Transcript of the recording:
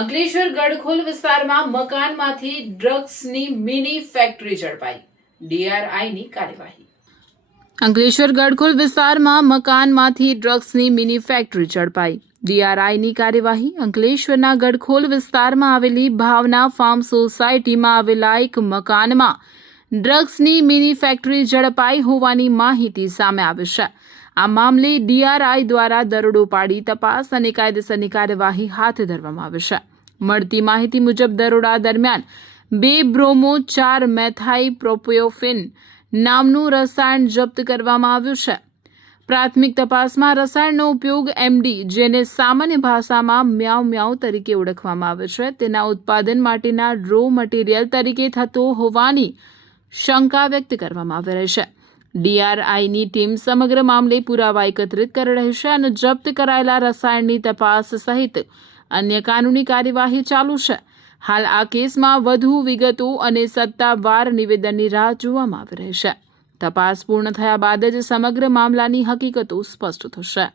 અંકલેશ્વર ગડખોલ વિસ્તારમાં મકાનમાંથી ડ્રગ્સની mini factory ઝડપાઈ, ડીઆરઆઈની કાર્યવાહી। અંકલેશ્વર ગડખોલ વિસ્તારમાં મકાનમાંથી ડ્રગ્સની મિની ફેક્ટરી ઝડપાઈ, ડીઆરઆઈની કાર્યવાહી। અંકલેશ્વરના ગડખોલ વિસ્તારમાં આવેલી ભાવના ફાર્મ સોસાયટીમાં આવેલા એક મકાનમાં ડ્રગ્સની મિની ફેક્ટરી ઝડપાઈ હોવાની માહિતી સામે આવી છે। આ મામલે ડીઆરઆઈ દ્વારા દરોડો પાડી તપાસ અને કાયદેસરની કાર્યવાહી હાથ ધરવામાં આવી છે। મળતી માહિતી મુજબ દરોડા દરમિયાન 2 બ્રોમો 4 મેથાઈ પ્રોપિયોફિન નામનું રસાયણ જપ્ત કરવામાં આવ્યું છે। પ્રાથમિક તપાસમાં રસાયણનો ઉપયોગ એમડી, જેને સામાન્ય ભાષામાં મ્યાઉ મ્યાઉ તરીકે ઓળખવામાં આવે છે, તેના ઉત્પાદન માટેના રો મટીરિયલ તરીકે થતો હોવાની શંકા વ્યક્ત કરવામાં આવી રહી છે। ડીઆરઆઈની ટીમ સમગ્ર મામલે પુરાવા એકત્રિત કરી રહી છે અને જપ્ત કરાયેલા રસાયણની તપાસ સહિત અન્ય કાનૂની કાર્યવાહી ચાલુ છે। હાલ આ કેસમાં વધુ વિગતો અને સત્તાવાર નિવેદનની રાહ જોવામાં આવી રહી છે। તપાસ પૂર્ણ થયા બાદ જ સમગ્ર મામલાની હકીકતો સ્પષ્ટ થશે।